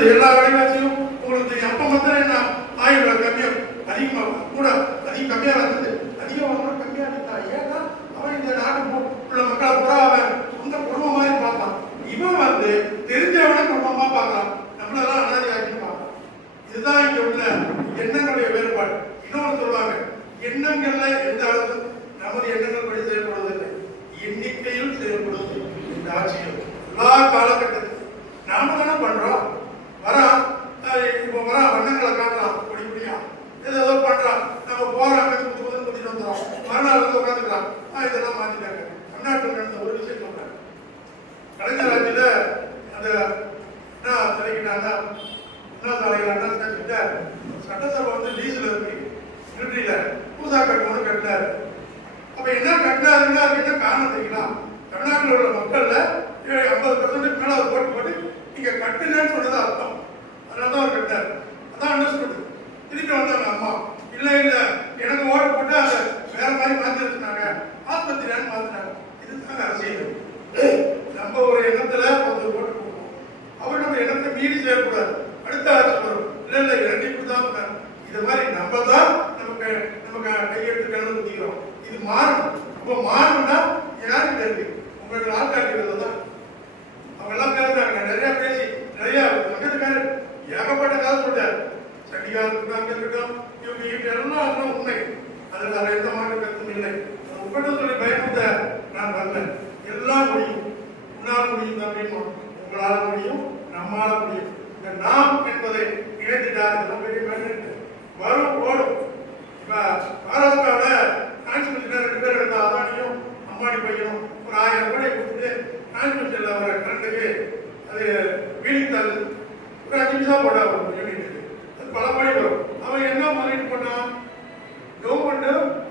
இருந்தது எல்லா விலைவாசியும் உங்களுக்கு எப்ப அப்ப மாத்திரம் என்ன ஆயில் கம்மியம் அதிகமாக கூட அதிகம் கம்மியா இருந்தது அதிகம் வாங்கினா கம்மியா இருந்தா ஏன்னா அவன் இந்த நாடு உள்ள மக்களை கூட அவன் சொந்த குடும்பம் மாதிரி பார்ப்பான். இவன் வந்து தெரிஞ்சவன குடும்பமா பார்க்கலாம். நம்மளெல்லாம் அனாதி ஆக்கி பார்க்கலாம். இதுதான் இங்க உள்ள எண்ணங்களுடைய வேறுபாடு. இன்னொன்று சொல்லுவாங்க எண்ணங்கள்ல எந்த அளவுக்கு நமது எண்ணங்கள் படி செயல்படுவதில்லை? எண்ணிக்கையில் செயல்படுவது இந்த ஆட்சியில். எல்லா காலகட்டத்திலும் நாம தானே பண்றோம். வரான் அஹ் இப்போ வரான் வண்ணங்களை காட்டுறான் பொடி பொடியா. ஏதோ ஏதோ பண்றான் நம்ம போறாங்க புது புது புதிட்டு வந்துடும் மறுநாள் வந்து உட்காந்துக்கலாம் இதெல்லாம் மாத்திட்டாங்க. தமிழ்நாட்டில் நடந்த ஒரு விஷயம் சொல்றேன். கலைஞர் ஆட்சியில அந்த என்ன தலைக்கிட்டாங்க என்ன தலைகள் அண்ணா கிட்ட சட்டசபை வந்து டீசல் இருக்கு. மிலிட்டரியில பூசா கட்டணும்னு கட்டினாரு. அப்ப என்ன கட்டினாருன்னா அதுக்கு என்ன காரணம் தெரியுங்களா தமிழ்நாட்டில் உள்ள மக்கள்ல ஐம்பது பர்சன்ட் மேல அவர் போட்டு போட்டு நீங்க கட்டுனேன்னு சொன்னதா அர்த்தம் அதனால தான் அவர் கட்டினார் அதான் அண்டர்ஸ்டுட் திருப்பி வந்தாங்க அம்மா இல்ல இல்ல எனக்கு ஓட்டு போட்டு அதை வேற மாதிரி மாத்தி வச்சுனாங்க ஆஸ்பத்திரியான்னு மாத்தினாங்க இதுதான் அரசியல் நம்ம ஒரு எண்ணத்துல ஒருத்தர் ஓட்டு போடுவோம் அவர் நம்ம எண்ணத்தை மீறி செய்யக்கூடாது. அடுத்த வரும். இல்லை இல்லை எனக்கு இப்படிதான் இது மாதிரி நம்ம தான் நமக்கு நமக்கு கையெழுத்து கிணறு குதிக்கிறோம் இது மாறணும் அப்போ மாறணும்னா யாருக்கு இருக்கு உங்களோட ஆட்காட்டிகள் தான். அவங்க எல்லாம் பேசுறாங்க நிறைய பேசி நிறைய மகத்துக்காரு ஏகப்பட்ட காசு சொல்றாரு சண்டிகார் இருக்கட்டும் இருக்கட்டும் இவங்க இவங்க எல்லாம் அதெல்லாம் உண்மை. அதில் அதை எந்த மாற்று கருத்தும் இல்லை உங்கள்கிட்ட சொல்லி பயமுறுத்த மக்கள் எல்லாம் முடியும் உன்னால் முடியும் அப்படின்னு உங்களால் முடியும் நம்மால் முடியும். இந்த நாம் என்பதை இணைத்துட்டார் பெரிய பயன் வரும் ஓடும். இப்ப மகாராஷ்டிராவில் கான்ஸ்டியூஷன் ரெண்டு பேர் எடுத்தா அதானியும் அம்மாடி பையனும் ஒரு ஆயிரம் கோடி கொடுத்துட்டு கான்ஸ்டியூஷன்ல வர கரண்ட்டுக்கு அது வீலிங் தருது ஒரு அஞ்சு நிமிஷம் போட ஒரு யூனிட்டுக்கு அது பல கோடி வரும். அவன் என்ன முதலீடு பண்ணான் கவர்மெண்ட்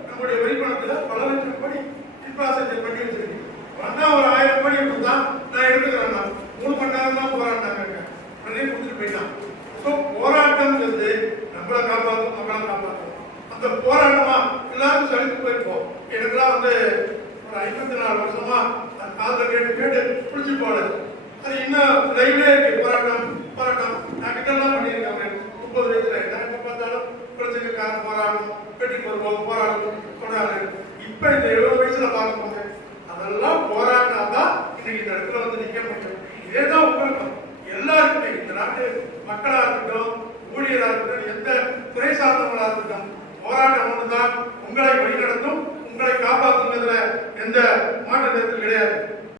நம்முடைய வரிப்பணத்துல பல லட்சம் கோடி இன்ஃப்ராஸ்ட்ரக்சர் பண்ணி வச்சிருக்கு வந்தா ஒரு ஆயிரம் கோடி கொடுத்தா நான் எடுத்துக்கிறேன் நான் மூணு மணி நேரம் தான் போராடினாங்க உடனே கொடுத்துட்டு போயிட்டான் ஸோ போராட்டம்ங்கிறது நம்மளை காப்பாற்றும் மக்களை காப்பாற்றும் அந்த போராட்டமா எல்லாரும் சலித்து போயிருப்போம் எனக்கெல்லாம் வந்து ஒரு ஐம்பத்தி நாலு வருஷமா நான் காதில் கேட்டு கேட்டு பிடிச்சி போனது. அது இன்னும் லைவ்லே போராட்டம் போராட்டம். நான் கிட்டலாம் பண்ணியிருக்கேன் முப்பது வயசுல என்ன பார்த்தாலும் பிரச்சனைக்காக போராடும் பெட்டி கொடுப்போம் போராடும் கொண்டாடு இப்ப இந்த எழுபது வயசுல பார்க்கும்போது அதெல்லாம் போராட்டம் தான் இன்னைக்கு இந்த இடத்துல வந்து நிற்க முடியும். இதே தான் உங்களுக்கும். எல்லாருக்குமே இந்த நாட்டு மக்களா இருக்கட்டும் ஊழியராக இருக்கட்டும் எந்த துறை சார்ந்தவங்களா இருக்கட்டும் போராட்டம் ஒன்று தான் உங்களை வழிநடத்தும். உங்களை காப்பாற்றுங்கிறதுல எந்த மாற்றத்திற்கு கிடையாது.